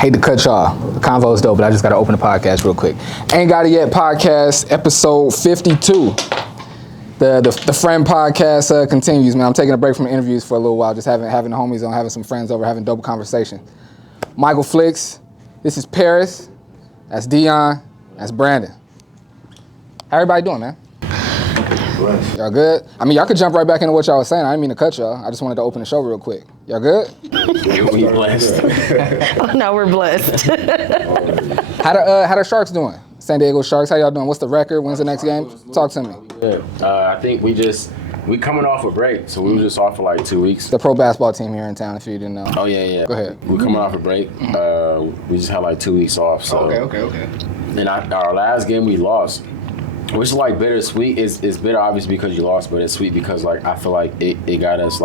Hate to cut y'all. The convo's dope, but I just gotta open the podcast real quick. Ain't Got It Yet podcast, episode 52. The friend podcast continues, man. I'm taking a break from the interviews for a little while, just having the homies on, having some friends over, having dope conversation. Michael Flix, this is Paris, that's Deion, that's Brandon. How everybody doing, man? Y'all good? I mean, y'all could jump right back into what y'all was saying. I didn't mean to cut y'all. I just wanted to open the show real quick. Y'all good? We blessed. Oh, no, we're blessed. How the Sharks doing? San Diego Sharks, how y'all doing? What's the record? When's the next game? Talk to me. Good. I think we coming off a break, so we were just off for like 2 weeks. The pro basketball team here in town, if you didn't know. Oh, yeah. Go ahead. We're coming off a break. We just had like 2 weeks off. So. Okay. And our last game we lost, which is like bittersweet. It's bitter obviously because you lost, but it's sweet because like I feel like it got us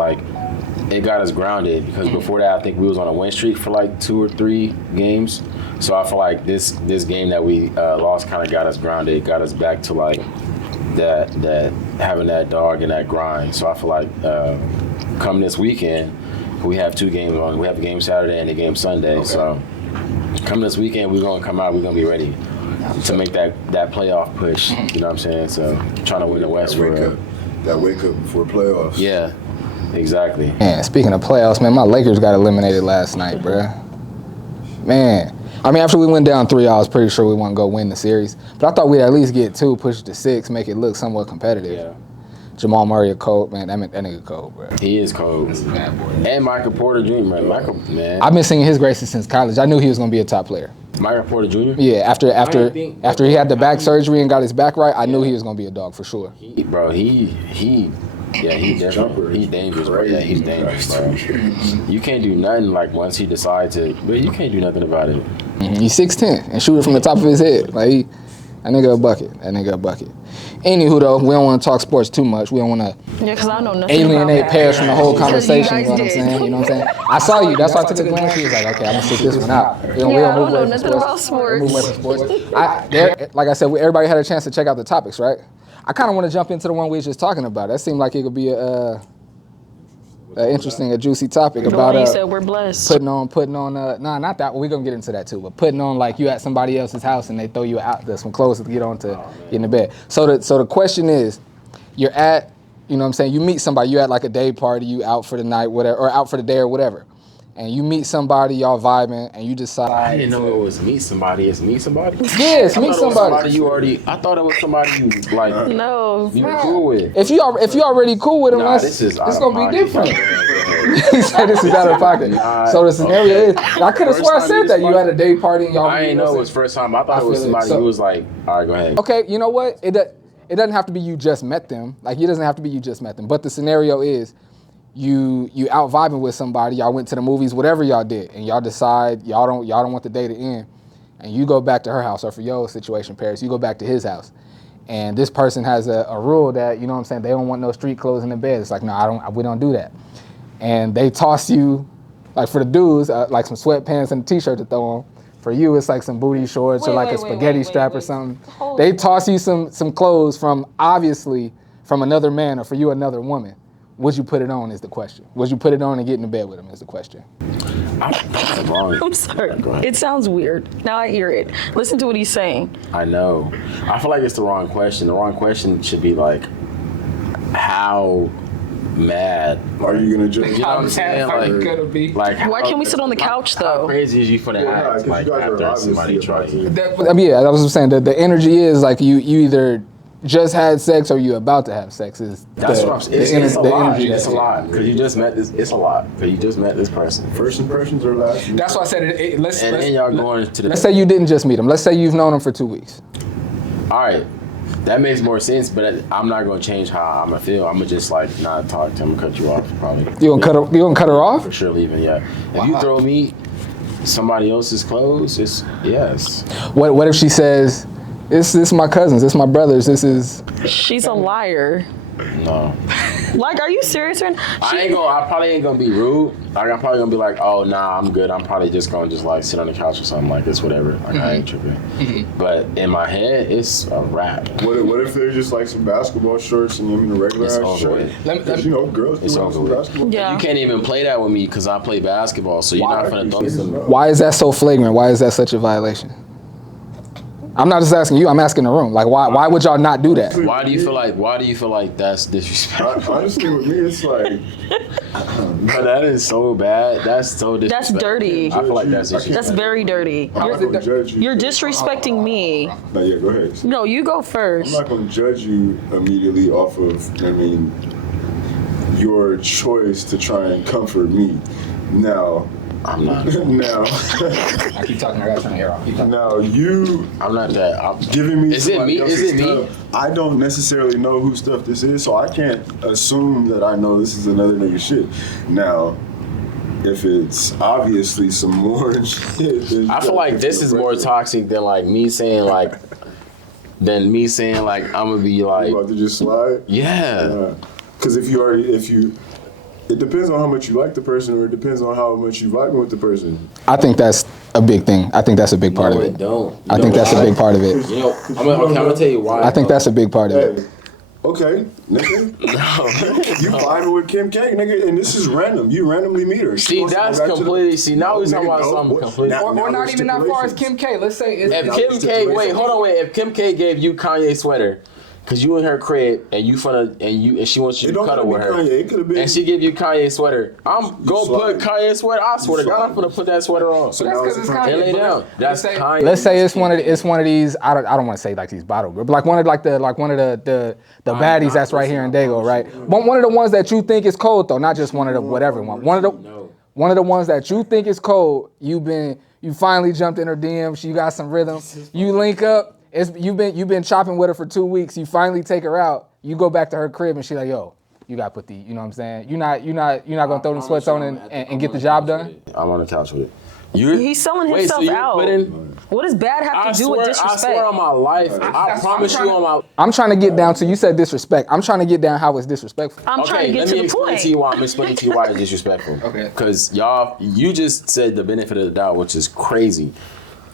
grounded, because before that I think we was on a win streak for like 2 or 3 games. So I feel like this game that we lost kind of got us grounded, got us back to like that having that dog and that grind. So I feel like come this weekend we have 2 games on. We have a game Saturday and a game Sunday. Okay. So come this weekend we're gonna come out. We're gonna be ready to make that playoff push. You know what I'm saying? So trying to win the West. That wake up before playoffs. Yeah, exactly. Man, speaking of playoffs, man, my Lakers got eliminated last night, bruh. Man, I mean, after we went down 3, I was pretty sure we weren't gonna go win the series. But I thought we'd at least get 2, push it to 6, make it look somewhat competitive. Yeah. Jamal Murray a cold, man. That nigga cold, bro. He is cold. And Michael Porter Jr., man. I've been singing his graces since college. I knew he was gonna be a top player. Michael Porter Jr.? Yeah, after he had the back surgery and got his back right, I knew he was gonna be a dog for sure. He's dangerous, bro. Yeah, he's dangerous, bro. You can't do nothing like once he decides to, but you can't do nothing about it. Mm-hmm. He's 6'10" and shoot it from the top of his head. Like that nigga a bucket. Anywho, though, we don't want to talk sports too much. We don't want to alienate Paris from the whole conversation. You know what I'm saying? You know what I'm saying? I saw you. That's why I took a glance. He was like, okay, I'm gonna sit this one out. We don't move away from sports. Move away from sports. Like I said, everybody had a chance to check out the topics, right? I kind of want to jump into the one we were just talking about. That seemed like it could be a juicy topic about you said we're blessed. Putting on not that one. We're gonna get into that too, but putting on like you at somebody else's house and they throw you out some clothes to get on to get in the bed. So the question is, you're at, you know what I'm saying, you meet somebody, you at like a day party, you out for the night, whatever, or out for the day or whatever. And you meet somebody, y'all vibing, and you decide. I didn't know it was meet somebody. It's meet somebody. Yes, meet somebody. I thought it was somebody you like. No, you were cool with. If you already cool with them, it's gonna be different. He said this is out of pocket. So the scenario is, I could have sworn I said that you had a day party and y'all. I didn't know it was first time. I thought it was somebody who was like, all right, go ahead. Okay, you know what? It doesn't have to be you just met them. Like it doesn't have to be you just met them. But the scenario is, you out vibing with somebody, y'all went to the movies, whatever y'all did, and y'all decide y'all don't want the day to end, and you go back to her house, or for your situation, Paris, you go back to his house, and this person has a rule that, you know what I'm saying, they don't want no street clothes in the bed. It's like, no, we don't do that, and they toss you, like for the dudes, like some sweatpants and a t-shirt to throw on. For you, it's like some booty shorts or like a spaghetti strap or something. They toss you some clothes from another man, or for you another woman. Would you put it on is the question. Would you put it on and get in the bed with him is the question. I'm sorry. It sounds weird. Now I hear it. Listen to what he's saying. I know. I feel like it's the wrong question. The wrong question should be like, how mad are you gonna judge? You know what I'm saying? Like why can't we sit on the couch though? How crazy is you for that act? Like after somebody tries you. Yeah, I was saying that the energy is like you either just had sex or you about to have sex is that's what I'm saying. It's a lot. It's a lot because you just met this. It's a lot because you just met this person. First impressions are last. That's why I said it. Then y'all going to the. Let's say you didn't just meet him. Let's say you've known him for 2 weeks. All right, that makes more sense. But I'm not gonna change how I'm gonna feel. I'm gonna just like not talk to him, cut you off probably. You gonna cut her off? For sure, leaving. Yeah. Wow. If you throw me somebody else's clothes, it's yes. What if she says? This is my cousins. This is my brothers. This is. She's a liar. No. Like, are you serious? I probably ain't gonna be rude. Like, I'm probably gonna be like, oh, nah, I'm good. I'm probably just gonna like sit on the couch or something like this, whatever. Like, I ain't tripping. But in my head, it's a wrap. What if they're just like some basketball shorts and I'm in a regular ass shirt? Because, you know, girls do have some basketball. Yeah. You can't even play that with me because I play basketball, so you're not gonna dunk them. Why is that so flagrant? Why is that such a violation? I'm not just asking you. I'm asking the room. Like, why would y'all not do that? Why do you feel like that's disrespectful? Honestly, with me, it's like, But that is so bad. That's so disrespectful. That's dirty. I feel like that's disrespectful. That's very dirty. I'm not gonna judge you. You're disrespecting me. No, yeah, go ahead. No, you go I'm first. not gonna judge you immediately off of, your choice to try and comfort me. Now, I'm not. now, I keep talking. I gotta turn the air off. Keep talking. now you I'm not that. I'm giving me. Is it somebody me? else's Is it me? stuff. I don't necessarily know whose stuff this is, so I can't assume that I know this is another nigga shit. Now, if it's obviously some more shit, then I feel like this is more toxic than like me saying like I'm gonna be You like about to just slide? yeah. Because it depends on how much you like the person, or it depends on how much you vibing with the person. I think that's a big thing. I think that's a big part of it. Don't. I think that's a big part of it. You know, I'm gonna tell you why. I think that's a big part of it. Hey, okay, nigga. You vibing with Kim K, nigga, and this is random. You randomly meet her. See, that's completely. See, now we're talking about something completely. Or not even that far as Kim K. Let's say it's If Kim K, if Kim K gave you Kanye sweater, cause you in her crib and she wants you to cuddle with her, Kanye. It could have been. and she give you Kanye sweater, I'm gonna put Kanye sweater. I swear to God, I'm gonna put that sweater on. So that's now because it's it's Kanye. And lay down. That's Kanye. Let's say it's one of these. I don't want to say like these bottle girls, but like one of the baddies that's right here in Deio, right? One of the ones that you think is cold though, not just one of the whatever one. One of the ones that you think is cold. You finally jumped in her DM. She got some rhythm. You link up. You've been chopping with her for 2 weeks. You finally take her out. You go back to her crib and she like, yo, you got to put you know what I'm saying? You're not gonna throw them sweats on and get the job done. I'm on the couch with it. He's selling himself out. Putting, What does bad have to do with disrespect? I swear on my life. I promise you on my. I'm trying to get down to, you said disrespect. I'm trying to get down how it's disrespectful. I'm trying to get to the point. I'm explaining to you why it's disrespectful. Okay. Because you just said the benefit of the doubt, which is crazy.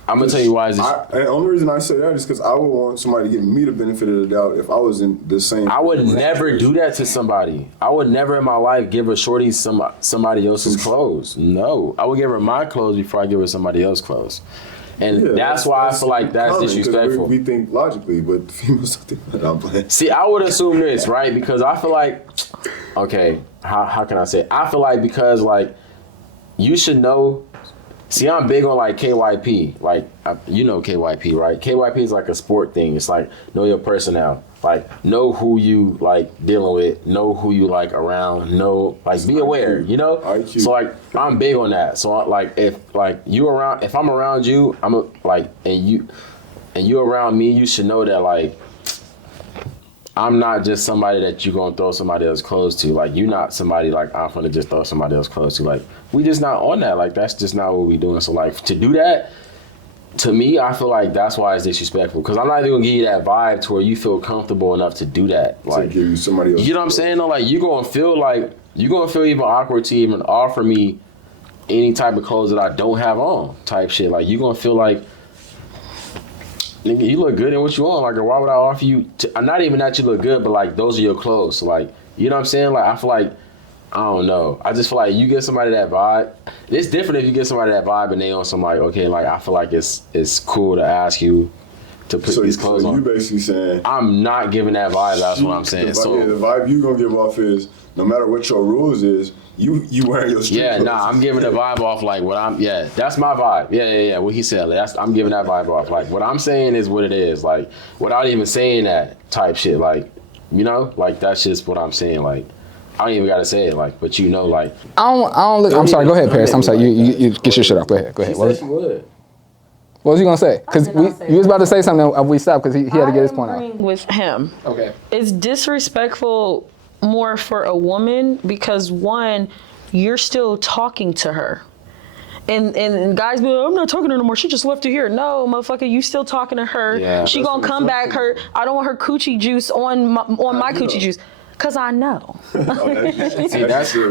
I'm gonna tell you why. The only reason I say that is because I would want somebody to give me the benefit of the doubt if I was in the same. I would never do that to somebody. I would never in my life give a shorty somebody else's clothes. No, I would give her my clothes before I give her somebody else's clothes. And that's why I feel like that's disrespectful. We think logically, but females don't think that. I'm playing. See, I would assume this, right? Because I feel like, okay, how can I say it? I feel like because like you should know. See, I'm big on like KYP. Like, you know KYP, right? KYP is like a sport thing. It's like know your personnel. Like, know who you like dealing with. Know who you like around. Know, like, be aware. You know. IQ. So like, I'm big on that. So like, if I'm around you, and you around me, you should know that like, I'm not just somebody that you gonna throw somebody else close to. Like, you not somebody like I'm gonna just throw somebody else close to. Like, we just not on that. Like, that's just not what we doing. So like, to do that, to me, I feel like that's why it's disrespectful. Cause I'm not even gonna give you that vibe to where you feel comfortable enough to do that. Like, to give you somebody else. You know what I'm saying? Though, like, you're gonna feel even awkward to even offer me any type of clothes that I don't have on, type shit. Like, you're gonna feel like, nigga, you look good in what you on. Like, why would I offer you? Not even that you look good, but like those are your clothes. So like, you know what I'm saying? Like, I feel like, I don't know. I just feel like you get somebody that vibe. It's different if you get somebody that vibe and they on some like, okay, like I feel like it's cool to ask you to put these clothes on. So you basically saying I'm not giving that vibe. That's what I'm saying. The vibe you gonna give off is no matter what your rules is, you wearing your street clothes. I'm giving the vibe off like what that's my vibe. Yeah. What he said, I'm giving that vibe off. Like, what I'm saying is what it is. Like, without even saying that type shit. Like, you know, like that's just what I'm saying. Like, I don't even gotta say it. Like, but you know, like I don't look. I'm sorry. Go ahead, Paris. I'm sorry. You get your shit off. Go ahead. What was you gonna say? Because you was about to say something and we stopped because he had to get his point out. With him. Okay. It's disrespectful more for a woman because one, you're still talking to her. And guys be like, I'm not talking to her no more. She just left her here. No, motherfucker, you still talking to her. Yeah, she gonna come back. I don't want her coochie juice on my coochie juice. Cause I know. See, that's your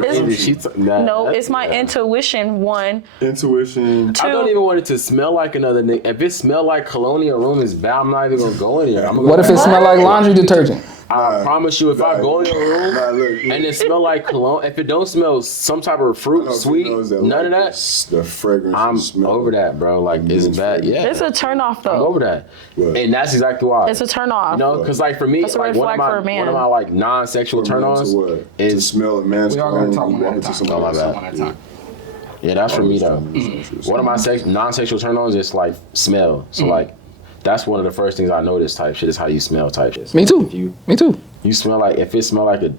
No, it's my intuition. One. Intuition. Two. I don't even want it to smell like another nigga. If it smell like cologne in your room, it's bad. I'm not even gonna go in there. I'm gonna What if it smell like laundry detergent? I promise you, if I go in your room look, and it smell like cologne, if it don't smell some type of fruit, sweet, none of that, the fragrance. I'm smell. over that, bro. Like, it's bad. Yeah, It's a turn off I'm though. over that. What? And that's exactly why. It's a turn off. You know, because like for me, That's a like red flag for a man. one of my like non-sexual turn-ons to is smell a man's We all gotta talk cologne. one You at a walk time. into Oh, my somebody's bad. Yeah, that's for me though. Mm-hmm. One of my non-sexual turn-ons is like smell. So like, that's one of the first things I notice type shit is how you smell type shit. Me too. If Me too. you smell like, if it smell like a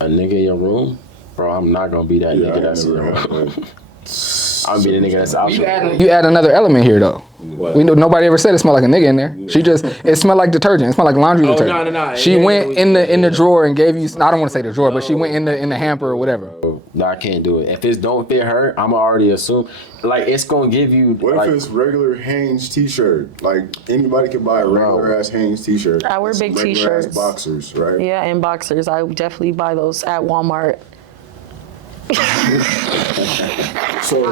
nigga in your room, bro, I'm not gonna be that nigga that's in your room. I'm gonna be the nigga that's out there. You add another element here though. What? We know nobody ever said it smelled like a nigga in there. She just it smelled like detergent. It smelled like laundry detergent. no. She went in the drawer and gave you. I don't want to say the drawer, but she went in the hamper or whatever. No, I can't do it. If it don't fit her, I'm already assume like it's gonna give you. What like, if it's regular Hanes t-shirt? Like anybody can buy a regular ass Hanes t-shirt. I wear It's big regular ass t-shirts. boxers, right? Yeah, and boxers. I would definitely buy those at Walmart. So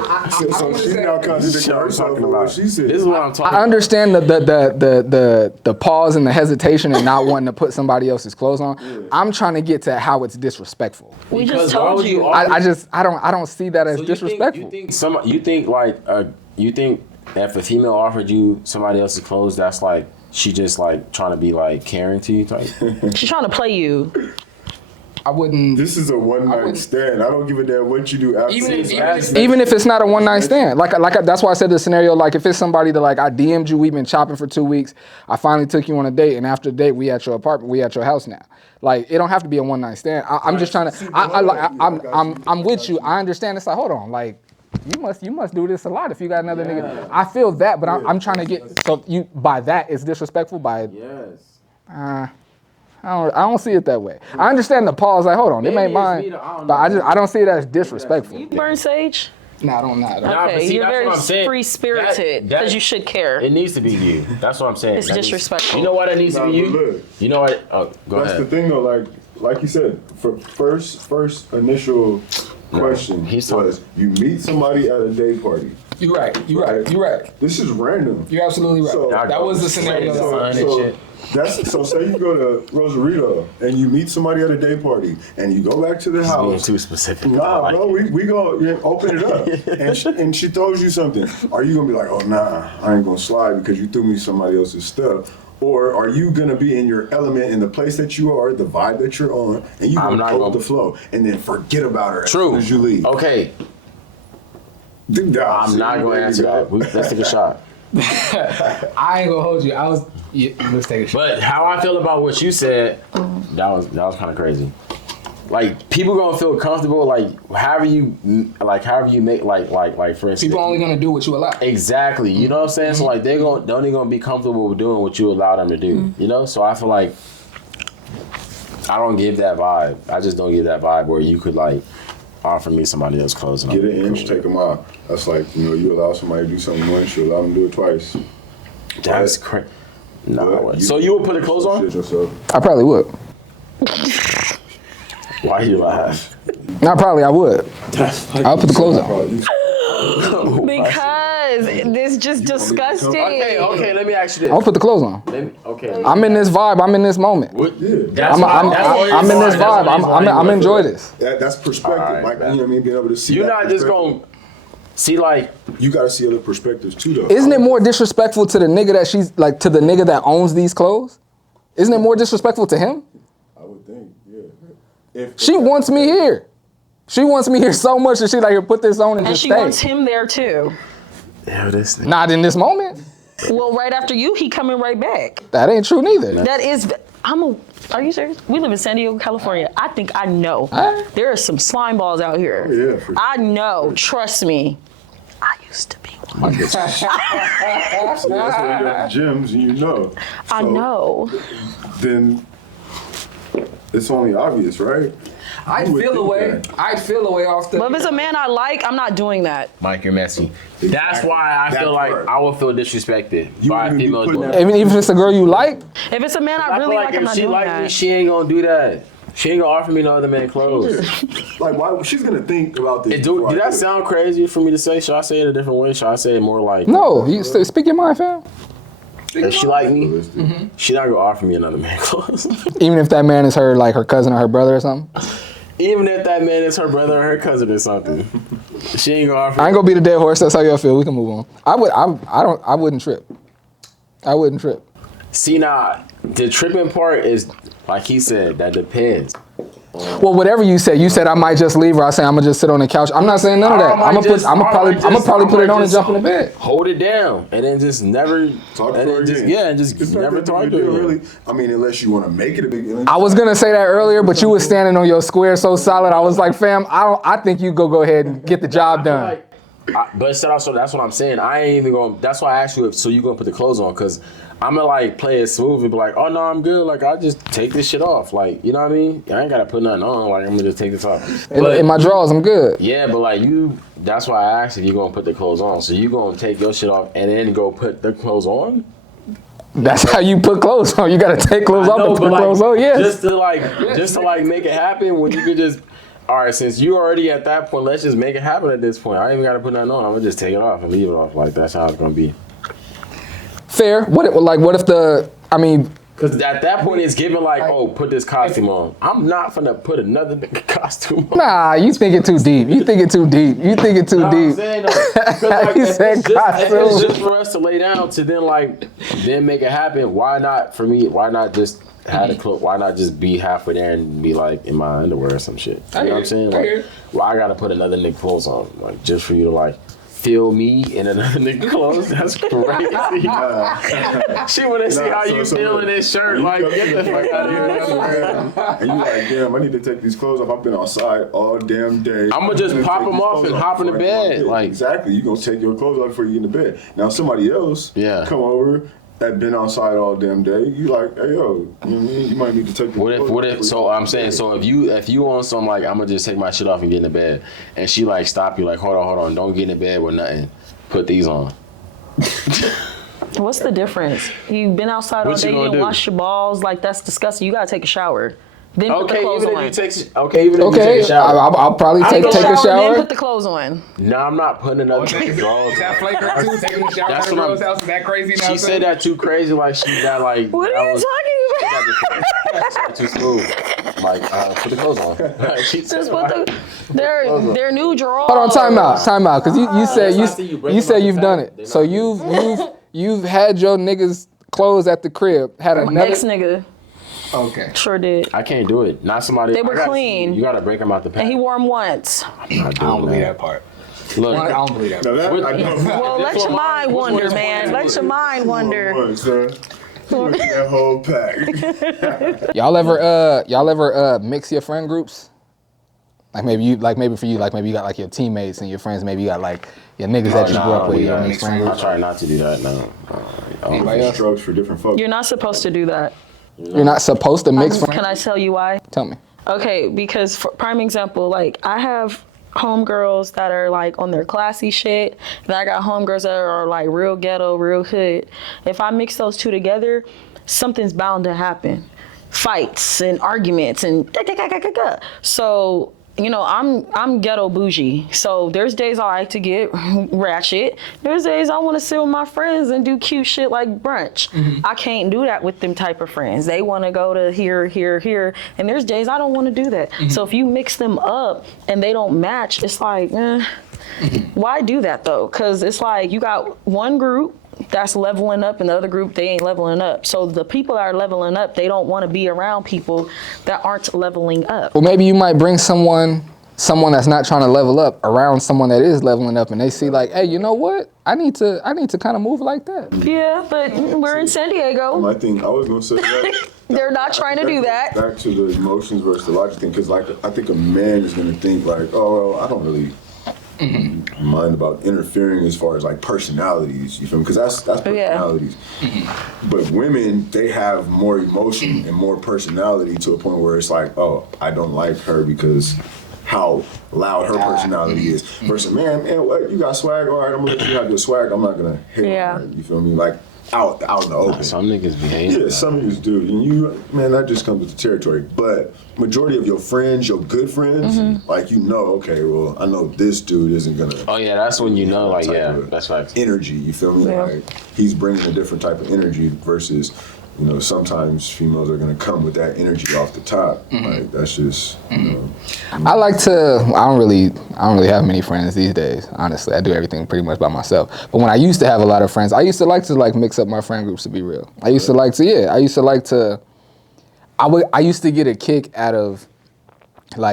she now contradicting herself with what she said. This is what I'm talking I understand the pause and the hesitation and not wanting to put somebody else's clothes on. I'm trying to get to how it's disrespectful. We Because just why told would you you. I don't see that as So disrespectful. you think if a female offered you somebody else's clothes, that's like she just like trying to be like caring to you type? She's trying to play you. I wouldn't. This is a one night stand. I don't give a damn what you do after. Even if it's not a one night stand, like that's why I said the scenario. Like if it's somebody that like I DM'd you, we've been chopping for 2 weeks. I finally took you on a date, and after the date, we at your apartment, we at your house now. Like it don't have to be a one night stand. I'm just trying to. I'm with you. I understand. It's like hold on, like. You must do this a lot if you got another nigga. I feel that, but I'm trying to get so you by that it's disrespectful by. Yes. I don't see it that way. I understand the pause. Like, hold on, it ain't mine, but I don't see it as disrespectful. You burn sage? Nah, I don't know. Nah, but Okay, see, you're that's very what I'm saying. free-spirited That- because you should care. It needs to be you. That's what I'm saying. It's That needs- disrespectful. You know why that needs to Nah, be but you? look, You know what? Oh, go that's the ahead. thing though. Like you said, for first initial question he's talking- was you meet somebody at a day party. You're right. This is random. You're absolutely right. So- That was the scenario. Sun and shit. So say you go to Rosarito and you meet somebody at a day party and you go back to the Being house. too specific. Nah, bro, we go open it up, and she throws you something. Are you gonna be like, oh nah, I ain't gonna slide because you threw me somebody else's stuff? Or are you gonna be in your element in the place that you are, the vibe that you're on, and you I'm gonna not go gonna- with the flow and then forget about her True. as soon as you leave? Okay, Nah, I'm see, not going to answer that. Let's take a shot. I ain't gonna hold you. Let's take a shot. But how I feel about what you said, that was kind of crazy. Like people gonna feel comfortable, like however you make like for instance. People only gonna do what you allow. Exactly. You know what I'm saying? So like they're only gonna be comfortable with doing what you allow them to do. You know? So I feel like I don't give that vibe. I just don't give that vibe where you could like offer me somebody else's clothes. And Get I'm an inch, cool take with them out. That's like, you allow somebody to do something once, you allow them to do it twice. it. That's crazy. No, But I wouldn't. So you would put the clothes on? Shit yourself. I probably would. Why you laugh? Not probably. I would. I'll put the clothes on. Because it's just disgusting. Okay. Let me ask you I'll this. put the clothes on. Okay. I'm in this vibe. I'm in this moment. That's I'm in this vibe. I'm enjoy this. That's perspective. Alright, like, man. you know what I mean? Being able to see You're that not just perspective. gonna see like You gotta see other perspectives too, though. Isn't it more disrespectful to the nigga that she's like to the nigga that owns these clothes? Isn't it more disrespectful to him? I would think, yeah. She wants me here. She wants me here so much that she like here put this on and And just she stay. wants him there too. this thing. Not in this moment. Well, right after you, he coming right back. That ain't true neither. That is, are you serious? We live in San Diego, California. I think I know. Alright. There are some slime balls out here. Oh, yeah, for sure. I know, trust me. I used to be one. That's why you got the gyms and you know. I So, know. Then it's only obvious, right? I'd You would feel think away. that. I'd feel away off the. But if it's a man I like, I'm not doing that. Mike, you're messy. That's Exactly. why I That feel like part. I would feel disrespected You by a wouldn't be female putting doing that- that. Even if it's a girl you like, If it's a man I I really feel like, I'm if not she doing like that. me, she ain't gonna do that. She ain't gonna offer me no other man clothes. Like, why? She's gonna think about this. Do that sound crazy for me to say? Should I say it a different way? Should I say it more like? No, you speak your mind, fam. If she like me, she not gonna offer me another man clothes. Even if that man is her cousin or her brother or something. Even if that man is her brother or her cousin or something, she ain't gonna offer. I ain't gonna be the dead horse. That's how y'all feel. We can move on. I wouldn't trip. I wouldn't trip. See, now the tripping part is like he said. That depends. Well, whatever you said I might just leave her. I say I'm gonna just sit on the couch. I'm not saying none of that. I'm gonna probably put it on and jump in the bed. Hold it down and then just never talk to her again. and just never talk to her. Really, I mean, unless you want to make it a big deal. I was gonna say that earlier, but you was standing on your square so solid. I was like, fam, I think you go ahead and get the job done. But instead also, that's what I'm saying. I ain't even going. That's why I asked you if so you gonna put the clothes on, because I'm gonna like play it smooth and be like, oh no, I'm good. Like I just take this shit off. Like, you know what I mean? I ain't gotta put nothing on. Like I'm gonna just take this off. In my drawers, I'm good. Yeah, but like that's why I asked if you gonna put the clothes on. So you gonna take your shit off and then go put the clothes on? That's how you put clothes on. You gotta take clothes off and put clothes on. Yes. Just to make it happen when you could just. All right, since you already at that point, let's just make it happen at this point. I ain't even gotta put nothing on. I'm gonna just take it off and leave it off. Like that's how it's gonna be. Fair. What if Because at that point, it's given like, oh, put this costume on. I'm not finna put another nigga costume on. Nah, you thinking too deep. You thinking too deep. I'm saying, like, He said costume. it's just for us to lay down to then make it happen. Why not for me? Why not just have the clothes? Why not just be halfway there and be like in my underwear or some shit? You know what I'm saying? Like, why I gotta put another nigga clothes on? Like just for you to like. Feel me in another nigga clothes? That's crazy. She wanna see how you feel in this shirt. Like, get the fuck out of here. And you like, damn, I need to take these clothes off. I've been outside all damn day. I'm gonna just pop them off and hop in the bed. Like exactly, you gonna take your clothes off before you get in the bed. Now somebody else come over that been outside all damn day. You like, hey yo, you know what I mean? You might need to take. What if? So I'm saying, so if you on some like, I'm gonna just take my shit off and get in the bed, and she like stop you like, hold on, don't get in the bed with nothing. Put these on. What's the difference? You've been outside all day, you didn't wash your balls. Like that's disgusting. You gotta take a shower. Then put the clothes on. Even if you take a shower. I'll probably take a shower. Then put the clothes on. No, I'm not putting another drawers. Is that flagrant too? Taking a shower at a girl's house is that crazy? She said that too crazy, like she got like. What are you talking about? She got too smooth. Like put the clothes on. She Just put their new drawers. Hold on, time out, because you said you've done it. So you've had your niggas clothes at the crib. Had another ex-nigga. Okay. Sure did. I can't do it. Not somebody. They were clean. You gotta break them out the pack. And he wore them once. I don't believe that part. Look, I don't believe that. Well, let your mind wander, man. Let your mind wander. That whole pack. Y'all ever mix your friend groups? Maybe for you, maybe you got like your teammates and your friends. Maybe you got like your niggas that you grew up with. Your mixed friend groups. I try not to do that. No. Different strokes for different folks. You're not supposed to do that. You're not supposed to mix friends? Can I tell you why? Tell me. Okay, because for prime example, like I have homegirls that are like on their classy shit, and I got homegirls that are like real ghetto, real hood. If I mix those two together, something's bound to happen. Fights and arguments and so. You know, I'm ghetto bougie, so there's days I like to get ratchet. There's days I want to sit with my friends and do cute shit like brunch. Mm-hmm. I can't do that with them type of friends. They want to go to here, and there's days I don't want to do that. Mm-hmm. So if you mix them up and they don't match, it's like, why do that though? Because it's like you got one group that's leveling up and the other group, they ain't leveling up. So the people that are leveling up, they don't want to be around people that aren't leveling up. Well, maybe you might bring someone that's not trying to level up around someone that is leveling up, and they see like, hey, you know what? I need to kind of move like that. Yeah, but we're in San Diego. I think I was gonna say that. They're not trying to do that. Back to the emotions versus the logic thing, because like I think a man is gonna think like, oh, well, I don't really mind about interfering as far as like personalities, you feel me? Because that's personalities. Yeah. But women, they have more emotion and more personality to a point where it's like, oh, I don't like her because how loud her personality is. Versus, man, what? You got swag? All right, I'm gonna let you have your swag. I'm not gonna hate on her. You feel me? Like out in the open. Some niggas be hating. Yeah, some niggas do. And man, that just comes with the territory. But majority of your friends, your good friends, like okay, well, I know this dude isn't gonna. Oh yeah, that's when you know, like that's right. Energy, you feel me? Yeah. Like he's bringing a different type of energy versus. Sometimes females are gonna come with that energy off the top. Like that's just. I like to. I don't really have many friends these days. Honestly, I do everything pretty much by myself. But when I used to have a lot of friends, I used to like to mix up my friend groups. To be real, I used to like to. I used to get a kick out of,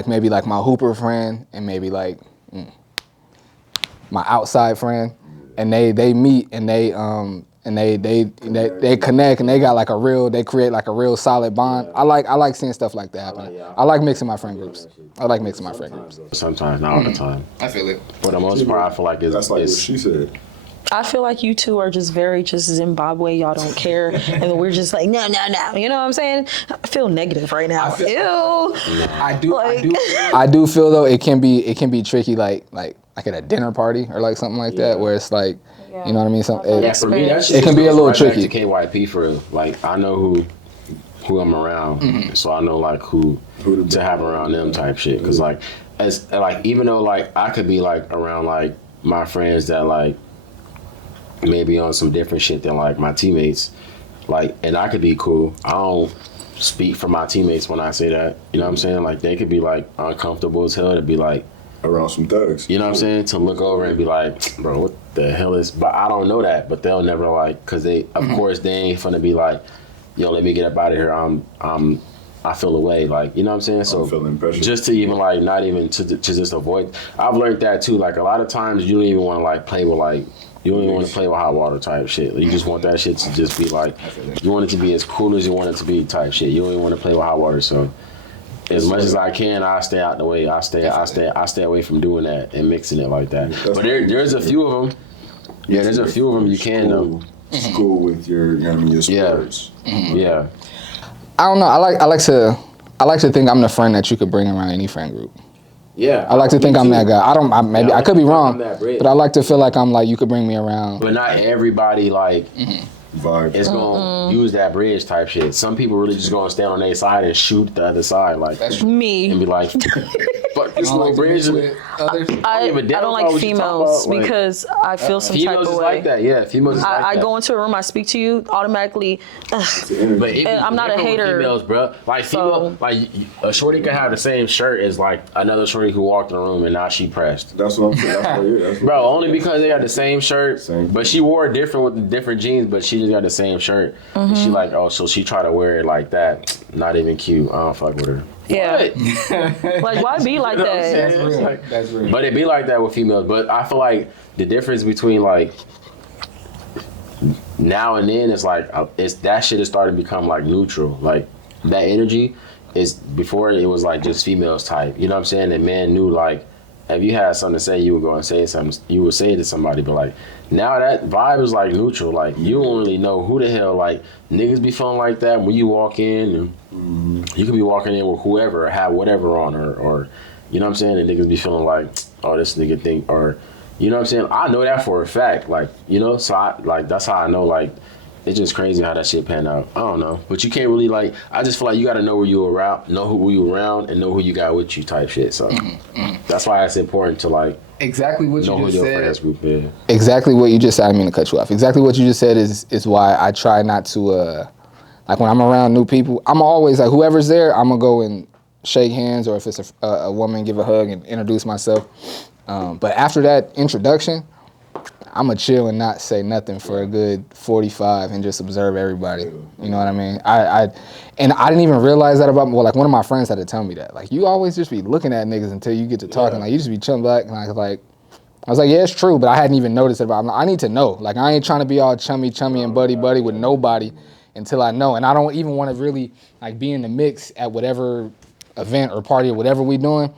maybe my hooper friend and maybe my outside friend, and they meet and they connect and they got they create a real solid bond. I like seeing stuff like that happen. I like mixing my friend groups. Sometimes, not all the time. I feel it. For the most part, I feel like that's like what she said. I feel like you two are just very Zimbabwe. Y'all don't care, and we're just like no. You know what I'm saying? I feel negative right now. Ew. I do feel though it can be tricky like at a dinner party or something like that where it's like. Yeah. You know what I mean? For me, that it can be a little tricky. Back to KYP for real. I know who I'm around, so I know who to have around them type shit. Because even though I could be around my friends that maybe on some different shit than my teammates, and I could be cool. I don't speak for my teammates when I say that. You know what I'm saying? They could be uncomfortable as hell to be around some thugs. You know what I'm saying? To look over and be like, bro, what the hell is... But I don't know that. But they'll never because they, of course, they ain't finna be like, yo, let me get up out of here. I feel away. You know what I'm saying? So feeling pressure. Just to even not even to just avoid... I've learned that too. A lot of times you don't even want to play with you don't even want to play with hot water type shit. You just want that shit to just be you want it to be as cool as you want it to be type shit. You don't even want to play with hot water. So as much as I can, I stay out the way. I stay away from doing that and mixing it like that. But there's a few of them. Yeah, there's a few of them you can though. School with your, your sports. Yeah. I don't know. I like to think I'm the friend that you could bring around any friend group. Yeah. I like to think I'm that guy. I could be wrong, but I like to feel like I'm you could bring me around. But not everybody vibe. It's gonna use that bridge type shit. Some people really just gonna stand on their side and shoot the other side That's me. And be like, but this little bridge. I don't like females because I feel some type of way. Females is like that, yeah. Females is like that. I go into a room, I speak to you automatically. But I'm not a hater. Females, bro. A shorty could have the same shirt as another shorty who walked in the room and now she pressed. That's what I'm saying. Bro, only because they got the same shirt, but she wore it different with the different jeans, but she just got the same shirt. And she so she tried to wear it like that. Not even cute. I don't fuck with her. Yeah. Why be like that? That's real. But it be like that with females. But I feel the difference between now and then is it's that shit has started to become neutral. That energy is before it was just females type. You know what I'm saying? And men knew if you had something to say, you would go and say something. You would say it to somebody. But now that vibe is neutral. You don't really know who the hell niggas be feeling like that when you walk in. And you could be walking in with whoever or have whatever on or you know what I'm saying? And niggas be feeling oh, this nigga think or you know what I'm saying? I know that for a fact. So I that's how I know it's just crazy how that shit pan out. I don't know, but you can't really I just feel you got to know who you around, know who you around, and know who you got with you type shit. So that's why it's important to exactly what know you just who your said. friends group is. Exactly what you just said. I didn't mean to cut you off. Exactly what you just said is why I try not to when I'm around new people. I'm always whoever's there, I'm gonna go and shake hands, or if it's a woman, give a hug and introduce myself. But after that introduction, I'm going to chill and not say nothing for a good 45 and just observe everybody. You know what I mean? I didn't even realize that about me. Well, one of my friends had to tell me that. You always just be looking at niggas until you get to talking. You just be chilling back. And I was like, yeah, it's true, but I hadn't even noticed it. But I need to know. I ain't trying to be all chummy and buddy with nobody until I know. And I don't even want to really be in the mix at whatever event or party or whatever we doing,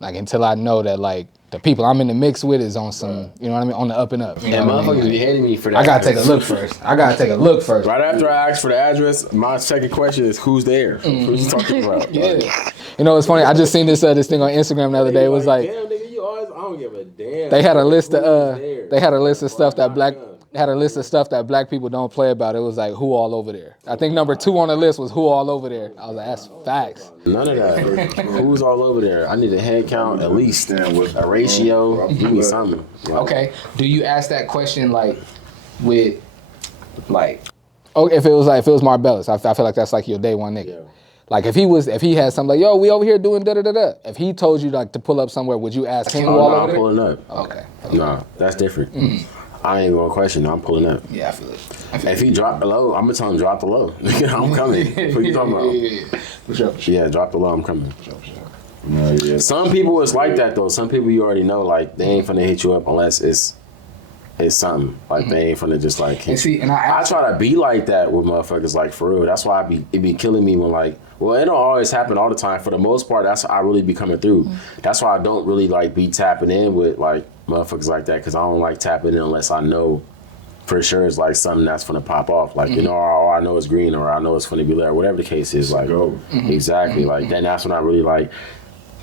until I know that the people I'm in the mix with is on some, you know what I mean, on the up and up. And motherfuckers be hating me for that. I gotta take a look first. Right after I ask for the address, my second question is, who's there? Who's you talking about? Yeah. You know, it's funny. I just seen this thing on Instagram the other day. It was damn, nigga, you always, I don't give a damn. They had a list of stuff that black had a list of stuff that black people don't play about. It was like, who all over there? I think number 2 on the list was who all over there. I was like, that's facts. None of that. Who's all over there? I need a head count, at least a ratio. Give me something. Okay. Do you ask that question like with like? Oh, if it was Marbellus, I feel like that's like your day one nigga. Yeah. Like if he had something like, yo, we over here doing da da da da. If he told you like to pull up somewhere, would you ask him who all over there? I'm pulling up. Okay. Nah, that's different. I ain't gonna question. I'm pulling up. Yeah, I feel it. If he drop the low, I'm gonna tell him drop the low. I'm coming. What you talking about? For sure. Yeah, drop the low. I'm coming. For sure. Yeah. Some people it's like that though. Some people you already know, like they ain't finna hit you up unless it's something. Like they ain't finna just like. And see, and I try to be like that with motherfuckers, like for real. That's why it be killing me when like. Well, it don't always happen all the time. For the most part, that's how I really be coming through. That's why I don't really like be tapping in with like motherfuckers like that, because I don't like tapping in unless I know for sure it's like something that's gonna pop off. Like, you know, or I know it's green, or I know it's gonna be there, whatever the case is. Like, exactly. Like, then that's when I really like.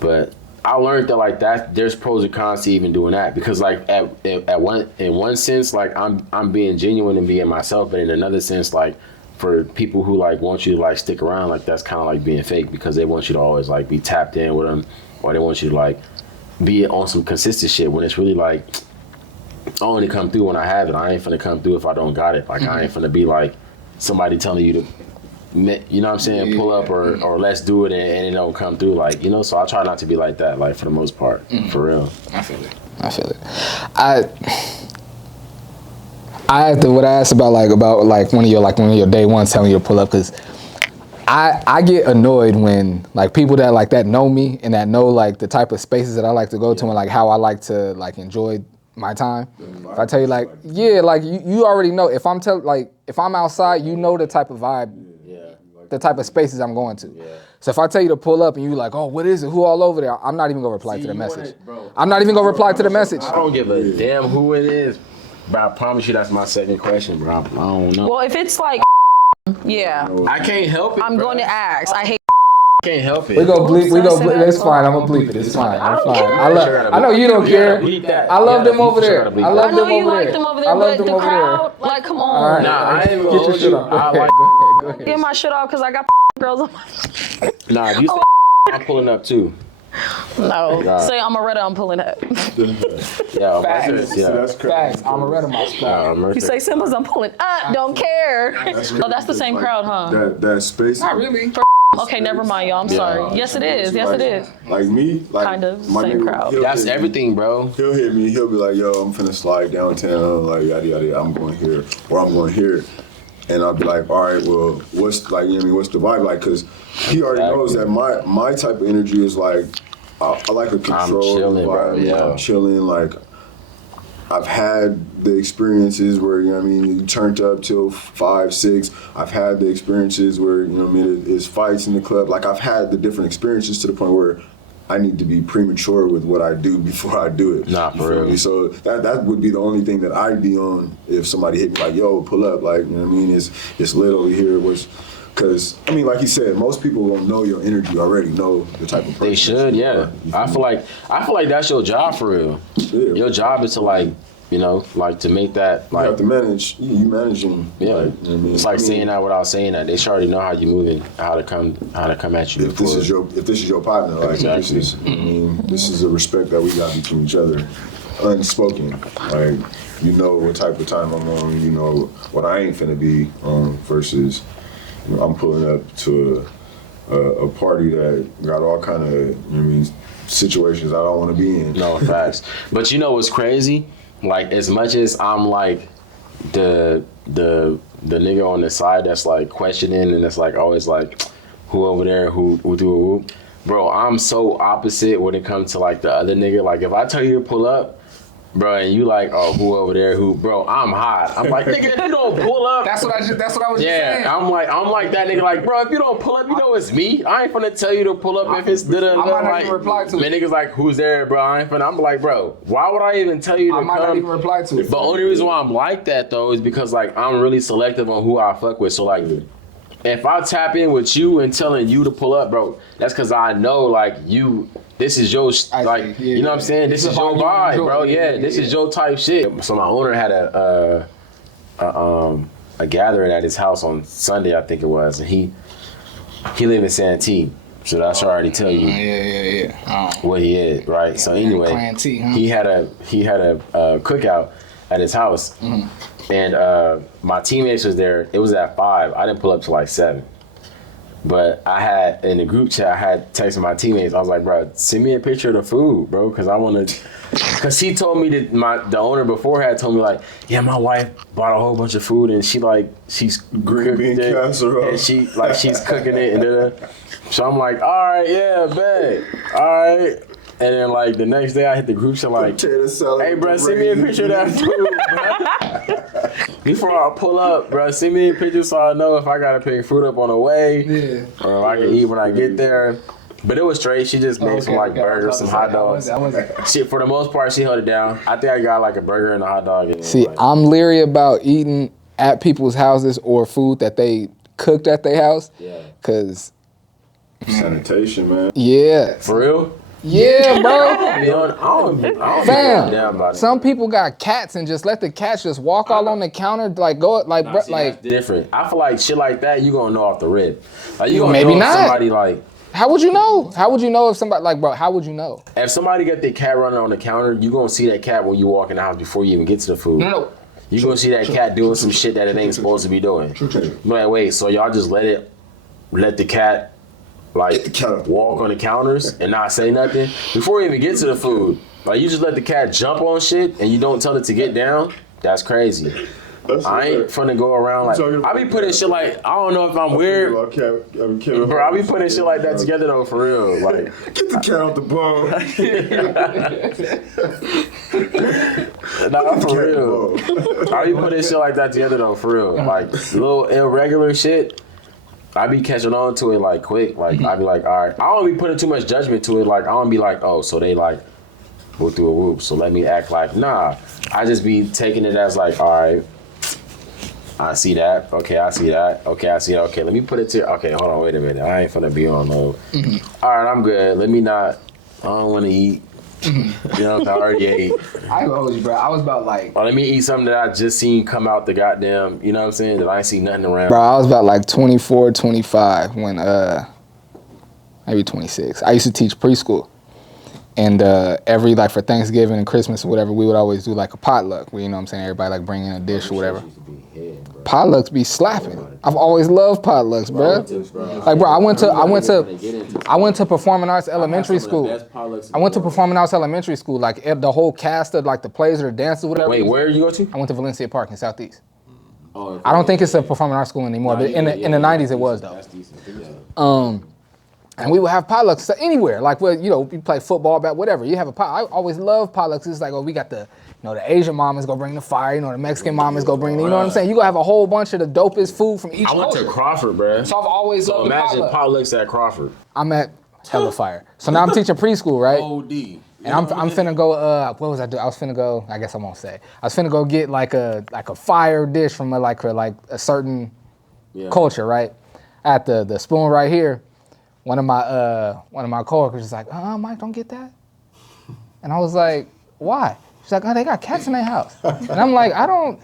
But I learned that like that there's pros and cons to even doing that, because like in one sense like I'm being genuine and being myself, but in another sense like for people who like want you to like stick around, like that's kind of like being fake, because they want you to always like be tapped in with them, or they want you to like be on some consistent shit, when it's really like I only come through when I have it. I ain't finna come through if I don't got it. Like I ain't finna be like somebody telling you to, you know what I'm saying, pull up or let's do it and it don't come through, like, you know. So I try not to be like that, like for the most part, for real. I feel it. I what I asked about one of your day ones telling you to pull up, because I get annoyed when like people that like that know me and that know like the type of spaces that I like to go to and like how I like to like enjoy my time. If I tell you like, yeah, like you already know. If I'm if I'm outside, you know the type of vibe, the type of spaces I'm going to. So if I tell you to pull up and you like, oh, what is it? Who all over there? I'm not even gonna reply to the message. I'm not even gonna reply to the message. I don't give a damn who it is. But I promise you that's my second question, bro. I don't know. Well, if it's like, yeah. I can't help it, I'm going to ask. I hate. I can't help it. We go bleep. It's fine. I'm gonna bleep it. It's fine. I'm fine. I know you don't care. I love them over there. I love them over there. I love them over there. Like, come on. Nah, I ain't gonna get your shit off. Go ahead. Get my shit off because I got girls on my. Nah, if you say I'm pulling up too. No. Say I'm a redder, I'm pulling up. Yeah, Facts. yeah. That's crazy. Facts. I'm a red on my spot. You say Simmons, I'm pulling up. Don't care. Oh, that's the same crowd, huh? That space. Not really. Okay, never mind, y'all. I'm sorry. Yes, it is. Yes, it is. Like me, like Kind of, my same nigga, crowd. That's everything, bro. He'll hit me. He'll be like, "Yo, I'm finna slide downtown. Like yada yada. I'm going here, or I'm going here." And I'll be like, all right, well, what's like, you know what I mean, what's the vibe like? Because he already knows that my type of energy is like, I like a control chilling, bro. vibe. Yeah. I'm chilling. Like, I've had the experiences where, you know what I mean, you turned up till 5, 6. I've had the experiences where, you know what I mean, it's fights in the club. Like, I've had the different experiences to the point where I need to be premature with what I do before I do it. Nah, for real. So that would be the only thing that I'd be on if somebody hit me like, yo, pull up, like, you know what I mean? It's lit over here. Because, I mean, like he said, most people don't know your energy already, know the type of person. They should, yeah. I feel like that's your job for real. Yeah. Your job is to like, you know, like to make that You like. have to manage. You managing. Yeah, like, you know what I mean? it's like saying that without saying that. They should already know how you moving, how to come at you. If this is your partner, like Exactly. this is a respect that we got between each other, unspoken. Like, you know what type of time I'm on. You know what I ain't finna be on. Versus, you know, I'm pulling up to a party that got all kind of, you know what I mean, situations I don't want to be in. No, facts. But you know what's crazy? Like, as much as I'm like the nigga on the side that's like questioning and it's like always like who over there, who do it, bro, I'm so opposite when it comes to like the other nigga. Like, if I tell you to pull up, bro, and you like, oh, who over there, who, bro, I'm hot. I'm like, nigga, if you don't pull up. That's what I was just saying. Yeah, I'm like that nigga, like, bro, if you don't pull up, you know it's me. I ain't finna tell you to pull up if it's da-da-da. I might not like, even reply to it. Man, niggas like, who's there, bro? I ain't finna. I'm like, bro, why would I even tell you to I come? might not even reply to it. The only reason why I'm like that, though, is because, like, I'm really selective on who I fuck with. So, like, if I tap in with you and telling you to pull up, bro, that's because I know, like, this is your, like, you know what I'm saying? This is your vibe, bro. Yeah, this is your type shit. So my owner had a gathering at his house on Sunday, I think it was, and he lived in Santee. So that should already tell you what he is, right? So anyway, Clan T, huh? he had a cookout at his house, and my teammates was there. It was at 5. I didn't pull up till like 7. But I had, in the group chat, I had texted my teammates. I was like, bro, send me a picture of the food, bro, because I want to. Because he told me that the owner before had told me, like, yeah, my wife bought a whole bunch of food and she's Green bean casserole. And she's cooking it. And so I'm like, all right, yeah, bet. All right. And then, like, the next day I hit the group chat, like, hey, bro, send me a picture of that food, bro. Before I pull up, bro, send me a picture so I know if I got to pick food up on the way or if I can eat when I get there. But it was straight. She just made some, like, burgers, some hot dogs. She, for the most part, she held it down. I think I got, like, a burger and a hot dog. And See, like, I'm leery about eating at people's houses or food that they cooked at their house. Yeah. Because, Sanitation, man. yeah. For real? Yeah, bro. I don't Fam, about it. some people got cats and just let the cats just walk all on the counter, like go like Nah, bro, see, like that's different. I feel like shit like that, you gonna know off the rip. Like you gonna Maybe know not. if somebody like how would you know? How would you know if somebody like bro? How would you know? if somebody got their cat running on the counter, you gonna see that cat when you walk in the house before you even get to the food. No. You gonna see that cat doing some shit that it ain't supposed to be doing. You like, wait, so y'all just let the cat like walk on the counters and not say nothing before you even get to the food. Like you just let the cat jump on shit and you don't tell it to get down. That's crazy. I ain't finna go around like I be putting shit like I don't know if I'm weird, bro. I be putting shit like that together though for real. Like get the cat out the bone. Nah, for real. I be putting shit like that together though for real. Like little irregular shit. I be catching on to it like quick. Like I be like, all right. I don't be putting too much judgment to it. Like I don't be like, oh, so they like whoop through a whoop. So let me act like nah. I just be taking it as like, all right. I see that. Okay, I see that. Okay, I see that. Okay, let me put it to. Okay, hold on. Wait a minute. I ain't finna be on low. All right, I'm good. Let me not. I don't want to eat. You know, I already ate. I ain't gonna hold you, bro. I was about like. Or let me eat something that I just seen come out the goddamn. You know what I'm saying? That I ain't see nothing around. Bro, I was about like 24, 25 when maybe 26. I used to teach preschool. And every like for Thanksgiving and Christmas or whatever, we would always do like a potluck. You know what I'm saying? Everybody like bring in a dish or whatever. Potlucks be slapping. I've always loved potlucks, bro. Like, bro, I went to performing arts elementary school. I went to performing arts elementary school. Like the whole cast of like the plays or the dances or whatever. Wait, where you go to? I went to Valencia Park in Southeast. I don't think it's a performing arts school anymore, but in the 90s it was though. And we would have potlucks anywhere, like where, you know, we play football, bat, whatever. You have a pot. I always love potlucks. It's like, oh, we got the, you know, the Asian mom is gonna bring the fire, you know, the Mexican mom is gonna bring the, you know what I'm saying? You gonna have a whole bunch of the dopest food from each I went culture. to Crawford, bro. So I've always loved the imagine potluck. potlucks at Crawford. I'm at hella fire. So now I'm teaching preschool, right? OD. And I'm finna go, what was I doing? I was finna go, I guess I won't say. I was finna go get like a fire dish from a certain culture, right? At the spoon right here. One of my coworkers was like, Mike, don't get that. And I was like, why? She's like, oh, they got cats in their house. And I'm like, I don't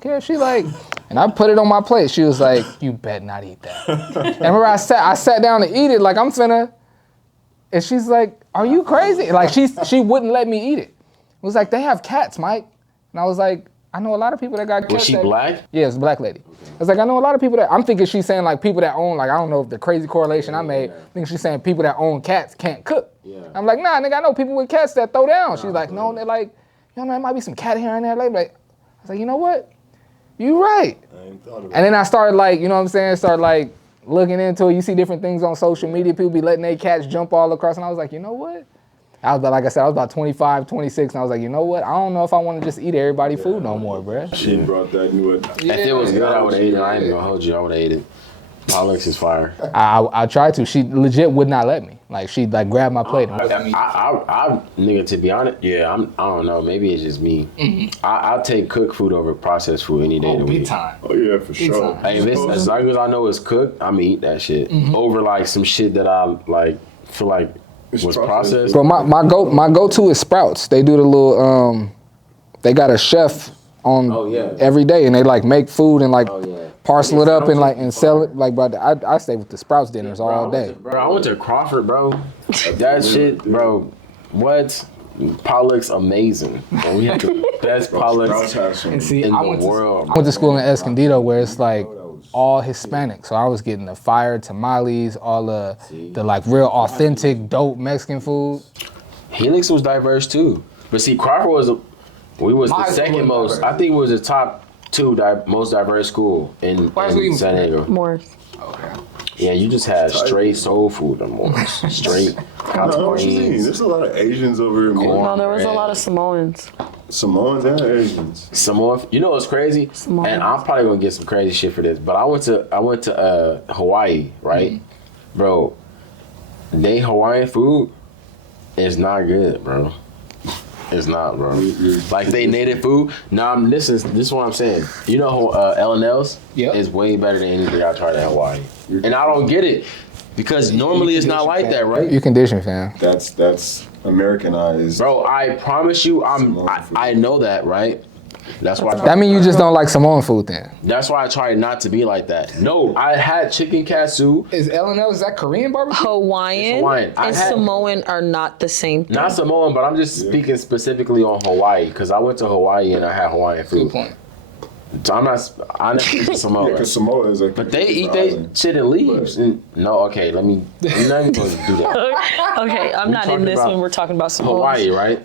care. She like, and I put it on my plate. She was like, you better not eat that. And remember I sat down to eat it like I'm finna, and she's like, are you crazy? Like she wouldn't let me eat it. It was like, they have cats, Mike. And I was like, I know a lot of people that got cats. Was she black? Yeah, it's a black lady. Okay. It's like, I know a lot of people that, I'm thinking she's saying like people that own, like I don't know if the crazy correlation I made, I think she's saying people that own cats can't cook. Yeah. I'm like, nah, nigga, I know people with cats that throw down. She's like, no, they're like, you know, there might be some cat hair in there. Like, I was like, you know what? You right. I ain't thought about and then I started like, you know what I'm saying, started like looking into it. You see different things on social media, people be letting their cats jump all across, and I was like, you know what? I was, like I said, I was about 25, 26, and I was like, you know what? I don't know if I want to just eat everybody's food no more, bruh. She brought that new. If it was good, I would have ate it. I ain't gonna hold you. I would have ate it. Potlucks is fire. I tried to. She legit would not let me. Like she like grabbed my plate. I nigga, to be honest, yeah, I don't know. Maybe it's just me. Mm-hmm. I'll take cooked food over processed food any day of the week. Time. Oh yeah, for sure. Hey, as long as I know it's cooked, I'm gonna eat that shit over like some shit that I like feel like was processed. Bro, my go-to is Sprouts. They do the little they got a chef on Oh, yeah. every day, and they like make food and like Oh, yeah. parcel it up and like and sell Fire. it. Like, bro, I stay with the Sprouts dinners all day. I went to Crawford, bro. That shit, bro. What? Pollock's amazing. And we had the best Pollock's Sprouts has some. And see, in I the went world. I went to school in Escondido where it's like all Hispanic, so I was getting the fire tamales, all the like real authentic dope Mexican food. Helix was diverse too, but see, Crawford was we was My the school second was most. diverse. I think it was the top two most diverse school in San Diego. More. Okay. Yeah, you just had straight soul food and more straight I know what you mean. greens. There's a lot of Asians over here. Corn. No, there was a bread. lot of Samoans. Samoans and Asians. Samoa, you know what's crazy? Samoa. And I'm probably gonna get some crazy shit for this, but I went to Hawaii, right, bro? They Hawaiian food is not good, bro. It's not, bro. Like they native food. Nah, this is what I'm saying. You know, L&L's Yep. is way better than anything I tried at Hawaii, and I don't get it because normally it's not like that, right? You condition, fam. That's Americanized. Bro, I promise you, I know that, right? That's why. That mean you just don't like Samoan food then? That's why I try not to be like that. No, I had chicken katsu. Is L&L, is that Korean barbecue? Hawaiian, Hawaiian. I and had- Samoan are not the same thing. Not Samoan, but I'm just speaking specifically on Hawaii because I went to Hawaii and I had Hawaiian food. Good point. So I never eat Samoan. Yeah, because Samoa is a. But they eat their shit and leaves. And, no, okay, we're not even going to do that. Okay, I'm not in talking this about when we're talking about Samoans. Hawaii, right?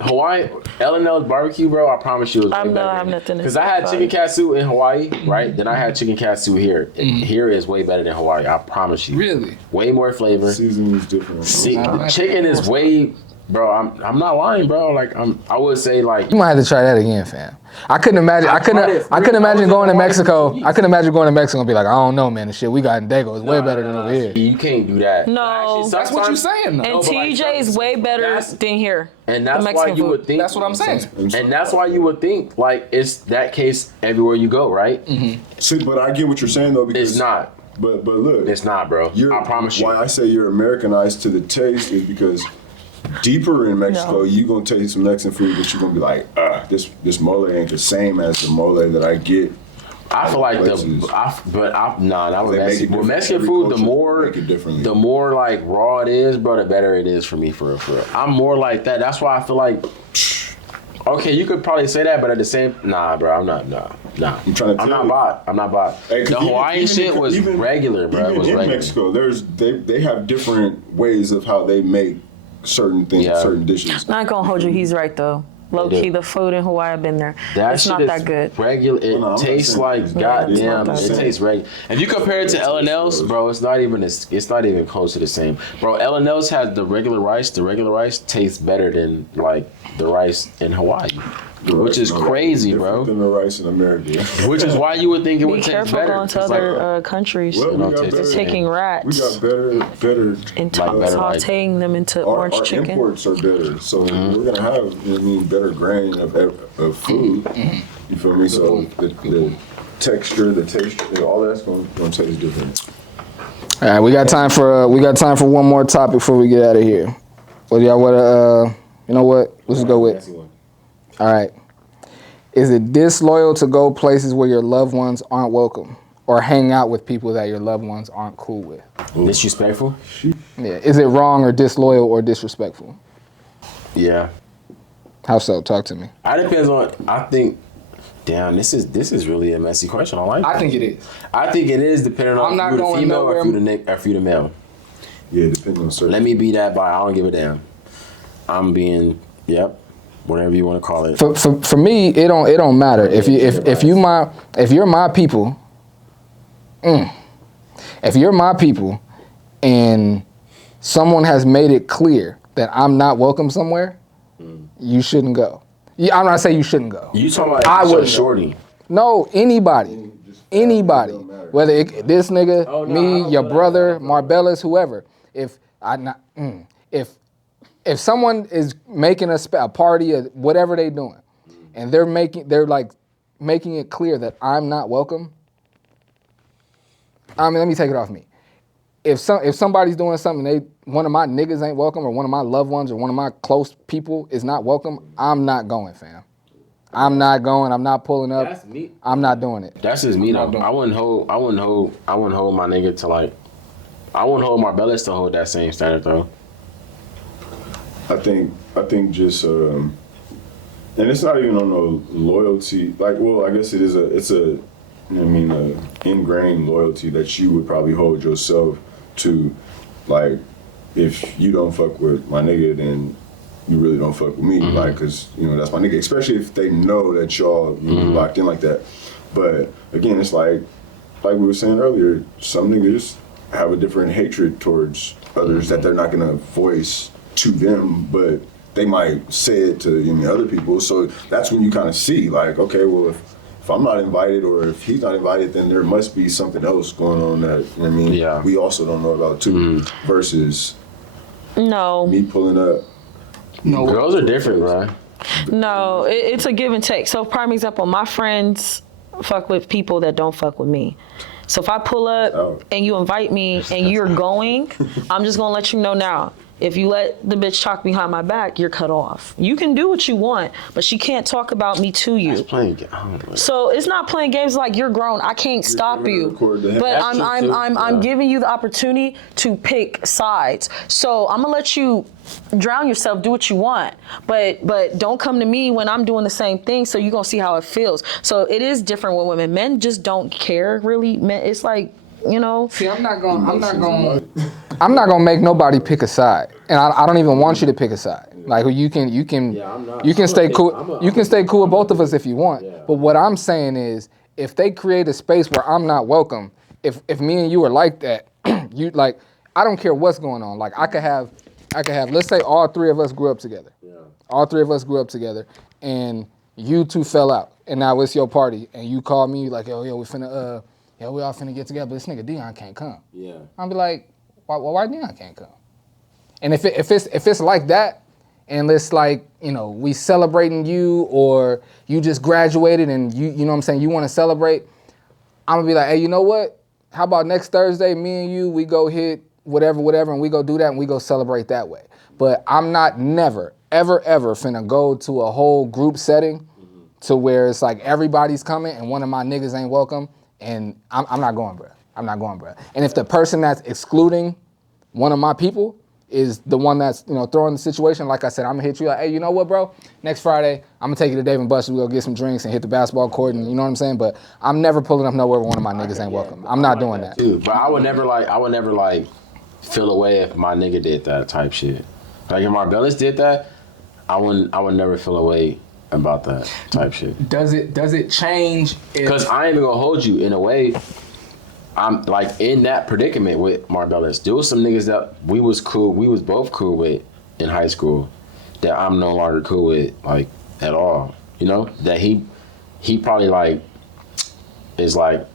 Hawaii, L&L's barbecue, bro, I promise you it was I have nothing to because say I had about chicken it. katsu in Hawaii, right? Then I had chicken katsu here. And here is way better than Hawaii, I promise you. Really? Way more flavor. Seasoning is different. See, the chicken is way, bro. I'm not lying, bro. Like I would say like You might have to try that again, fam. I couldn't imagine. I tried it. couldn't imagine I was going to in Hawaii Mexico. for 2 I couldn't imagine going to Mexico and be like, I don't know, man. The shit we got in Dago is way better than over here. You can't do that. No. Actually, That's what you're sometimes- saying, though. And No, but like, TJ is way better that's- than here. And the that's why Mexican you food. would think. That's what I'm saying. And that's why you would think like it's that case everywhere you go, right? See, but I get what you're saying though because It's not. But look, It's not, bro. I promise you. Why I say you're Americanized to the taste is because deeper in Mexico, No. you gonna taste some Mexican food that you're gonna be like, this mole ain't the same as the mole that I get. I feel like Places. not with They make it Mexican. With different. Mexican Every food, culture make it differently. the more like raw it is, bro, the better it is for me, for real. I'm more like that. That's why I feel like. Okay, you could probably say that, but at the same, nah, bro, I'm not. Nah. I'm trying to I'm tell not you. bought. Hey, 'cause The Hawaiian shit was regular, bro. It Even was in regular. Mexico, they have different ways of how they make certain things, Yeah. certain dishes. Not gonna hold you. He's right though. Low They key, do. the food in Hawaii, I've been there. That It's shit not is that good. regular. It Well, no, I'm not tastes saying like that. goddamn. it's not It that tastes regular. If you compare it to L&L's, bro, it's not even close to the same. Bro, L&L's has the regular rice. The regular rice tastes better than like the rice in Hawaii, which is crazy, Different bro. than the rice in America. Which is why you would think it Be would taste careful better. going to It's like, other countries Well, we don't got taste better. the taking We rats got better. and Like better, like- sauteing them into Our orange chicken. imports are better, so Mm-hmm. we're gonna have, you know what I mean, better grain of food. You feel me? So the texture, the taste, all that's gonna taste different. All right, we got time for one more topic before we get out of here. What y'all want to? You know what? Let's just go with. All right. Is it disloyal to go places where your loved ones aren't welcome, or hang out with people that your loved ones aren't cool with? disrespectful. Yeah. Is it wrong or disloyal or disrespectful? Yeah. How so? Talk to me. It depends on. I think. Damn, this is really a messy question. I like. think it is. I think it is depending on I'm not if you the going female nowhere. or if you the male. Yeah, depending on certain. Let me be that by. I don't give a damn. I'm being. Yep. Whatever you want to call it. For me, it don't matter. If you're my people, if you're my people, and someone has made it clear that I'm not welcome somewhere, you shouldn't go. Yeah, I'm not saying you shouldn't go. You talking about I wouldn't. shorty? No, anybody, whether this nigga, Oh, no, I me, don't your feel that. brother, Marbella's, whoever. If someone is making a party or whatever they doing, and they're making it clear that I'm not welcome. I mean, let me take it off me. If somebody's doing something, one of my niggas ain't welcome, or one of my loved ones, or one of my close people is not welcome, I'm not going, fam. I'm not going. I'm not pulling up. That's me. I'm not doing it. That's just me though. not doing it. I wouldn't hold my nigga to like. I wouldn't hold my bellas to hold that same standard though. I think just and it's not even on no loyalty. Like, well, I guess it's a ingrained loyalty that you would probably hold yourself to. Like, if you don't fuck with my nigga, then you really don't fuck with me. Like, cause that's my nigga. Especially if they know that y'all locked in like that. But again, it's like we were saying earlier, some niggas have a different hatred towards others that they're not gonna voice to them, but they might say it to other people. So that's when you kind of see, like, okay, well, if I'm not invited or if he's not invited, then there must be something else going on that we also don't know about too. Versus me pulling up. No, girls are different, bro. No, it's a give and take. So, prime example, my friends fuck with people that don't fuck with me. So if I pull up and you invite me and you're going, I'm just gonna let you know now. If you let the bitch talk behind my back, you're cut off. You can do what you want, but she can't talk about me to you. So it's not playing games like you're grown. I can't stop you. But I'm giving you the opportunity to pick sides. So I'm gonna let you drown yourself, do what you want. But don't come to me when I'm doing the same thing, so you're gonna see how it feels. So it is different with women. Men just don't care really. Men, it's like, See, I'm not gonna make nobody pick a side, and I don't even want you to pick a side. Like, you can stay cool. You can stay cool with both of us if you want. Yeah. But what I'm saying is, if they create a space where I'm not welcome, if me and you are like that, you like, I don't care what's going on. Like, I could have. Let's say all three of us grew up together. Yeah. All three of us grew up together, and you two fell out, and now it's your party, and you call me like, yo, we finna we all finna get together, but this nigga Deion can't come. Yeah. I'll be like, why Deion can't come? And if it's like that, and it's like, we celebrating you, or you just graduated and you know what I'm saying, you want to celebrate, I'm gonna be like, hey, you know what? How about next Thursday, me and you, we go hit whatever, and we go do that and we go celebrate that way. But I'm not never, ever finna go to a whole group setting to where it's like everybody's coming and one of my niggas ain't welcome. And I'm not going, bro. I'm not going, bro. And if the person that's excluding one of my people is the one that's, throwing the situation, like I said, I'm gonna hit you like, hey, you know what, bro? Next Friday, I'm gonna take you to Dave & Buster's. We'll go get some drinks and hit the basketball court, and you know what I'm saying? But I'm never pulling up nowhere where one of my niggas ain't welcome. I'm not doing that. Too. But I would never feel away if my nigga did that type shit. Like, if Marvellis did that, I would never feel away about that type shit. Does it change? Because I ain't even gonna hold you. In a way, I'm like in that predicament with Marvellis. There was some niggas that we was both cool with in high school that I'm no longer cool with, like, at all. That he probably like is like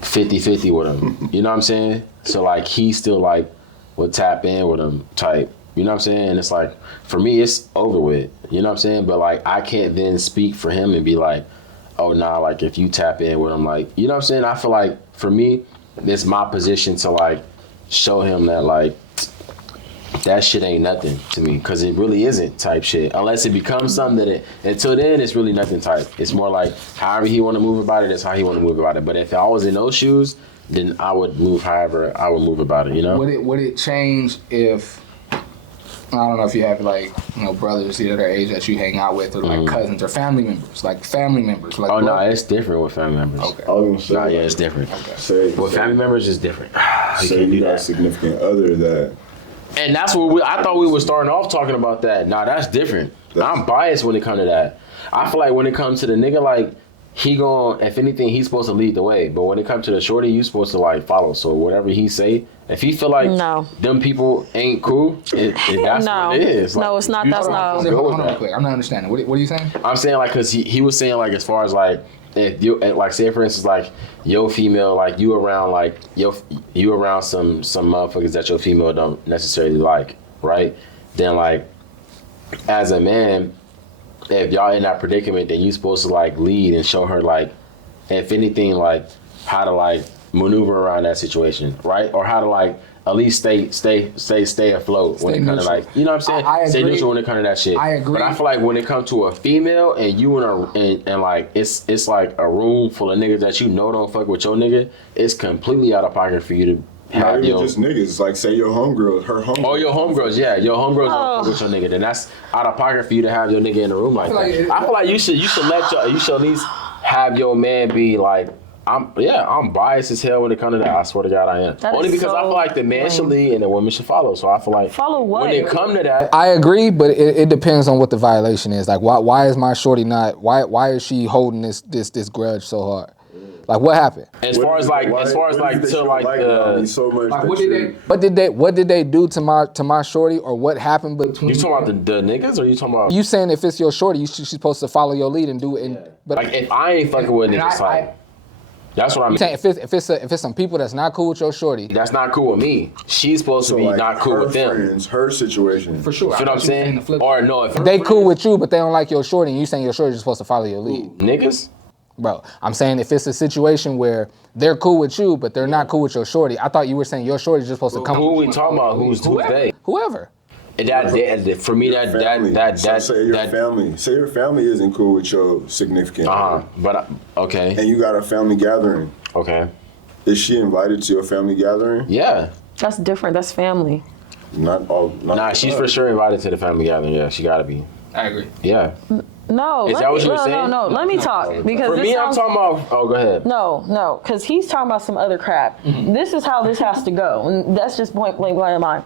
50-50 with him. You know what I'm saying? So like he still like would tap in with him type. You know what I'm saying? And it's like, for me, it's over with. You know what I'm saying? But like, I can't then speak for him and be like, oh, nah, like, if you tap in with him, like, you know what I'm saying? I feel like, for me, it's my position to, like, show him that, like, that shit ain't nothing to me, because it really isn't type shit. Unless it becomes something until then, it's really nothing type. It's more like, however he want to move about it, that's how he want to move about it. But if I was in those shoes, then I would move however I would move about it, Would it change if... I don't know if you have brothers the other age that you hang out with, or like cousins or family members. Like, oh no, it's different with family members. Okay. It's different. Okay. With family members, it's different. Say you got a significant other that. And that's what I thought we were starting off talking about that. Nah, that's different. I'm biased when it comes to that. I feel like when it comes to the nigga, like, if anything, he's supposed to lead the way. But when it comes to the shorty, you supposed to like follow. So whatever he say, if he feel like them people ain't cool, that's what it is. Like, no, it's not. That's not. Hold on real quick. I'm not understanding. What are you saying? I'm saying, like, because he was saying, like, as far as like, if you like, say for instance, like, your female, like, you around some motherfuckers that your female don't necessarily like, right? Then like, as a man, if y'all in that predicament, then you supposed to like lead and show her, like, if anything, like, how to like maneuver around that situation, right? Or how to like at least stay afloat when it comes to like, you know what I'm saying? I stay agree. neutral when it comes to that shit. I agree. But I feel like when it comes to a female and you and like it's like a room full of niggas that you know don't fuck with your nigga, it's completely out of pocket for you to Not have even your just niggas. Like say your homegirl, her homegirl. Oh, your homegirls, yeah. Your homegirls don't fuck with your nigga. Then that's out of pocket for you to have your nigga in the room like that. I feel like you should at least have your man be like, I'm biased as hell when it comes to that. I swear to God I am. That Only is because I so feel like the man should lead and the woman should follow. So I feel like Follow what? when it come to that, I agree, but it depends on what the violation is. Like, why is my shorty not? Why is she holding this grudge so hard? Like, what happened? as far as like so much. Like, what did they do to my shorty, or what happened between? you talking about the niggas, or you talking about You saying if it's your shorty, she's supposed to follow your lead and do it. And, but like if I ain't fucking with niggas, like that's what I mean. saying if it's some people that's not cool with your shorty, That's not cool with me. She's supposed to be not cool with them. Friends, her situation. for sure. You know what I'm saying? Or no, if They cool with you, but they don't like your shorty, and you saying your shorty's supposed to follow your lead. niggas. Bro, I'm saying if it's a situation where they're cool with you, but they're not cool with your shorty, I thought you were saying your shorty's just supposed to come. Who we talking about? Who's they? Whoever. And that for me Say your family isn't cool with your significant other, but okay. and you got a family gathering. Okay. Is she invited to your family gathering? Yeah. That's different. That's family. Not all. Nah, she's for sure invited to the family gathering. Yeah, she gotta be. I agree. Yeah. No. Is that what you were saying? No. Let me talk because For this me, sounds, I'm talking about. Oh, go ahead. No, because he's talking about some other crap. This is how this has to go, and that's just point blank mind.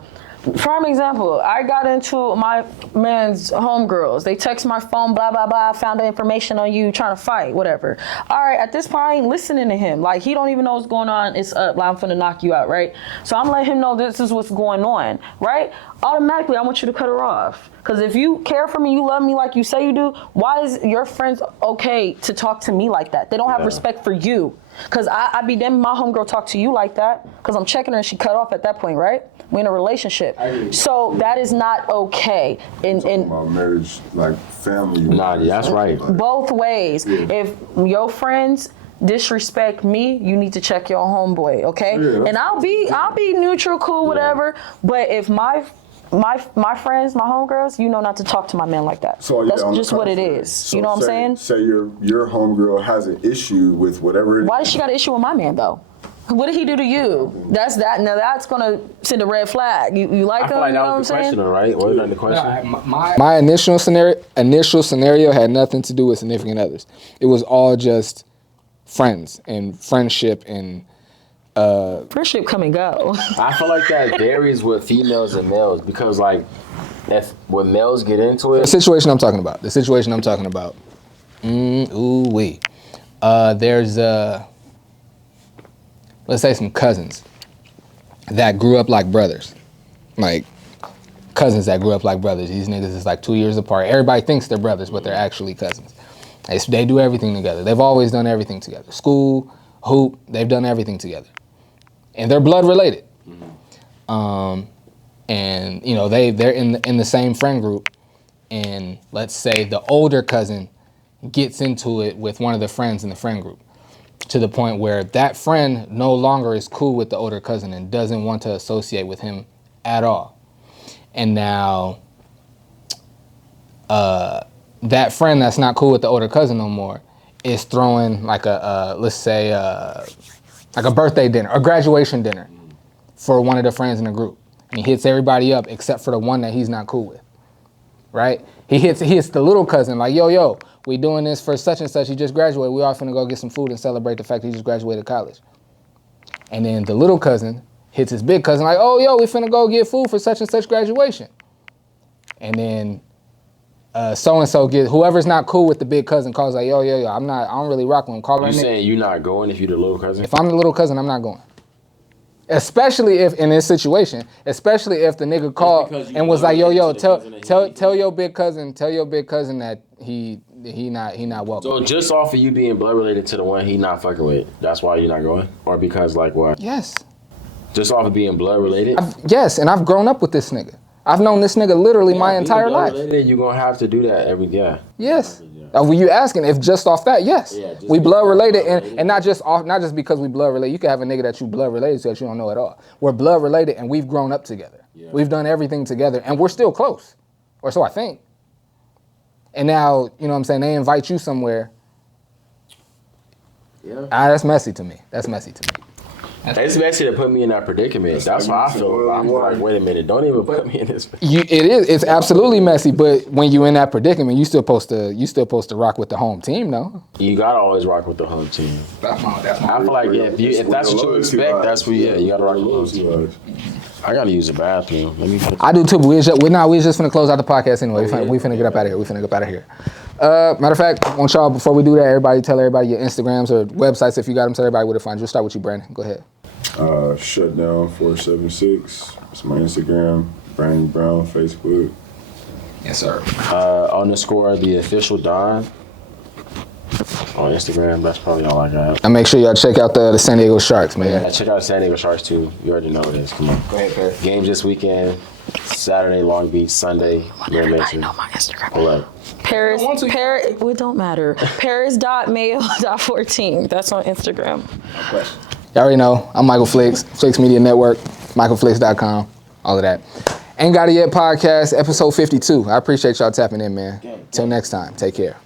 Prime example, I got into my man's homegirls. They text my phone, blah, blah, blah, found the information on you, trying to fight, whatever. All right, at this point, I ain't listening to him. Like, he don't even know what's going on. It's up, like, I'm finna knock you out, right? So I'm letting him know this is what's going on, right? Automatically, I want you to cut her off. Because if you care for me, you love me like you say you do, why is your friends okay to talk to me like that? They don't have respect for you. Because I be damn my homegirl talk to you like that, because I'm checking her and she cut off at that point, right? We're in a relationship. So that is not okay. About marriage, like family. Nah, that's right. Both ways. Yeah. If your friends disrespect me, you need to check your homeboy, okay? Yeah. And I'll be neutral, cool, whatever. But if my friends, my homegirls, you know not to talk to my man like that. So that's just what it is. So you know what I'm saying? Say your homegirl has an issue with whatever. Why does she got an issue with my man though? What did he do to you? That's that. Now that's gonna send a red flag. You like him? I feel like you know that was the question, right? Wasn't that the question? My initial scenario had nothing to do with significant others. It was all just friends and friendship and. Friendship come and go. I feel like that varies with females and males because, like, when males get into it. The situation I'm talking about. There's let's say some cousins that grew up like brothers. Like cousins that grew up like brothers. These niggas is like 2 years apart. Everybody thinks they're brothers, but they're actually cousins. They do everything together. They've always done everything together. School, hoop, they've done everything together. And they're blood related. And you know, they're in the same friend group. And let's say the older cousin gets into it with one of the friends in the friend group, to the point where that friend no longer is cool with the older cousin and doesn't want to associate with him at all. And now that friend that's not cool with the older cousin no more is throwing like let's say like a birthday dinner, a graduation dinner for one of the friends in the group. And he hits everybody up except for the one that he's not cool with, right? He hits the little cousin like, yo, we doing this for such and such. He just graduated. We all finna go get some food and celebrate the fact that he just graduated college. And then the little cousin hits his big cousin like, oh, yo, we finna go get food for such and such graduation. And then so-and-so whoever's not cool with the big cousin calls like, yo, I don't really rock with him. Call You saying you not going if you the little cousin? If I'm the little cousin, I'm not going. Especially if in this situation, especially if the nigga called and was like, yo, tell your big cousin that he not welcome. So just off of you being blood related to the one he not fucking with, that's why you're not going? Or because like what? Yes. Just off of being blood related? Yes, and I've grown up with this nigga. I've known this nigga literally my entire life. You're gonna have to do that every day. Yes. Were you asking if just off that? Yes. Yeah, just we blood related, blood related. and not just because we blood related. You can have a nigga that you blood related to that you don't know at all. We're blood related, and we've grown up together. Yeah. We've done everything together, and we're still close, or so I think. And now, you know what I'm saying, they invite you somewhere. Yeah. That's messy to me. That's messy to me. It's messy to put me in that predicament. That's why I feel. I'm like, wait a minute, don't even put me in this. It's absolutely messy, but when you in that predicament, you still supposed to rock with the home team, no? You gotta always rock with the home team. That's my I feel like if that's what you expect, that's what you gotta rock with the home team. I gotta use the bathroom. Let me. I do too, but we're just finna close out the podcast anyway. We finna get up out of here. Matter of fact, want y'all, before we do that, tell everybody your Instagrams or websites if you got them, tell everybody where to find you. We'll start with you, Brandon. Go ahead. Shutdown 476. It's my Instagram. Brandon Brown, Facebook. Yes, sir. _ the official Don on Instagram. That's probably all I got. And make sure y'all check out the San Diego Sharks, man. Yeah, check out San Diego Sharks too. You already know this. Come on. Go ahead, Perry. Games this weekend. Saturday, Long Beach. Sunday, Everybody know my Instagram. Pull up. Paris, it don't matter. Paris.mayo.14. That's on Instagram. Y'all already know. I'm Michael Flix, Flix Media Network, michaelflix.com, all of that. Ain't Got It Yet podcast, episode 52. I appreciate y'all tapping in, man. Till next time, take care.